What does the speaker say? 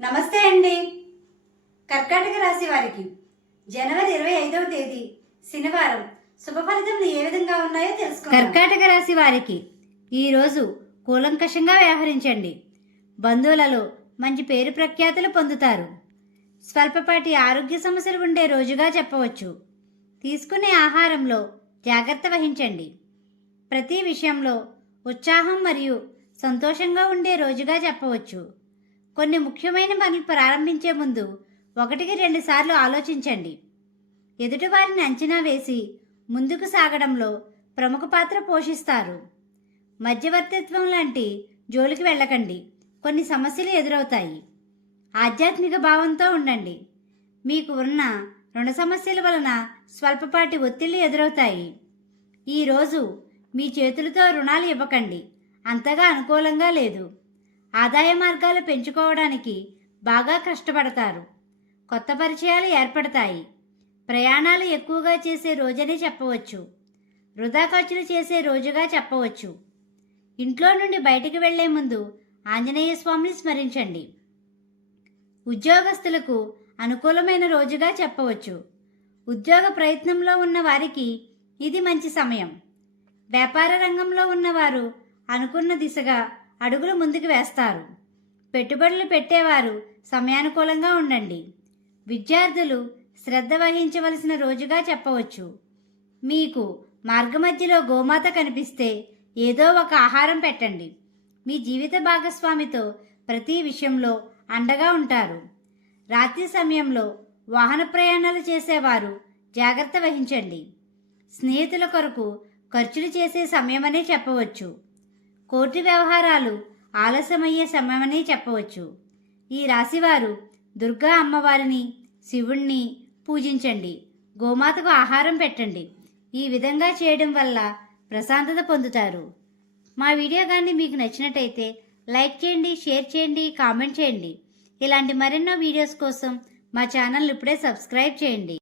నమస్తే అండి. కర్కాటక రాశి వారికి జనవరి ఇరవై ఐదవ తేదీ శనివారం. శుభ ఫలితములు ఏ విధంగా ఉన్నాయో తెలుసుకో కర్కాటక రాశి వారికి ఈరోజు కూలంకషంగా వ్యవహరించండి. బంధువులలో మంచి పేరు ప్రఖ్యాతులు పొందుతారు. స్వల్పపాటి ఆరోగ్య సమస్యలు ఉండే రోజుగా చెప్పవచ్చు. తీసుకునే ఆహారంలో జాగ్రత్త వహించండి. ప్రతి విషయంలో ఉత్సాహం మరియు సంతోషంగా ఉండే రోజుగా చెప్పవచ్చు. కొన్ని ముఖ్యమైన పనులు ప్రారంభించే ముందు ఒకటికి రెండు సార్లు ఆలోచించండి. ఎదుటివారిని అంచనా వేసి ముందుకు సాగడంలో ప్రముఖ పాత్ర పోషిస్తారు. మధ్యవర్తిత్వం లాంటి జోలికి వెళ్ళకండి. కొన్ని సమస్యలు ఎదురవుతాయి. ఆధ్యాత్మిక భావంతో ఉండండి. మీకు ఉన్న రుణ సమస్యల వలన స్వల్పపాటి ఒత్తిళ్ళు ఎదురవుతాయి. ఈరోజు మీ చేతులతో రుణాలు ఇవ్వకండి. అంతగా అనుకూలంగా లేదు. ఆదాయ మార్గాలు పెంచుకోవడానికి బాగా కష్టపడతారు. కొత్త పరిచయాలు ఏర్పడతాయి. ప్రయాణాలు ఎక్కువగా చేసే రోజనే చెప్పవచ్చు. వృధా ఖర్చులు చేసే రోజుగా చెప్పవచ్చు. ఇంట్లో నుండి బయటికి వెళ్ళే ముందు ఆంజనేయ స్వామిని స్మరించండి. ఉద్యోగస్తులకు అనుకూలమైన రోజుగా చెప్పవచ్చు. ఉద్యోగ ప్రయత్నంలో ఉన్న వారికి ఇది మంచి సమయం. వ్యాపార రంగంలో ఉన్నవారు అనుకున్న దిశగా అడుగులు ముందుకు వేస్తారు. పెట్టుబడులు పెట్టేవారు సమయానుకూలంగా ఉండండి. విద్యార్థులు శ్రద్ధ వహించవలసిన రోజుగా చెప్పవచ్చు. మీకు మార్గమధ్యలో గోమాత కనిపిస్తే ఏదో ఒక ఆహారం పెట్టండి. మీ జీవిత భాగస్వామితో ప్రతి విషయంలో అండగా ఉంటారు. రాత్రి సమయంలో వాహన ప్రయాణాలు చేసేవారు జాగ్రత్త వహించండి. స్నేహితుల కొరకు ఖర్చులు చేసే సమయమనే చెప్పవచ్చు. కోర్టు వ్యవహారాలు ఆలస్యమయ్యే సమయమని చెప్పవచ్చు. ఈ రాశివారు దుర్గా అమ్మవారిని శివుణ్ణి పూజించండి. గోమాతకు ఆహారం పెట్టండి. ఈ విధంగా చేయడం వల్ల ప్రశాంతత పొందుతారు. మా వీడియో కానీ మీకు నచ్చినట్టయితే లైక్ చేయండి షేర్ చేయండి కామెంట్ చేయండి. ఇలాంటి మరెన్నో వీడియోస్ కోసం మా ఛానల్ ఇప్పుడే సబ్స్క్రైబ్ చేయండి.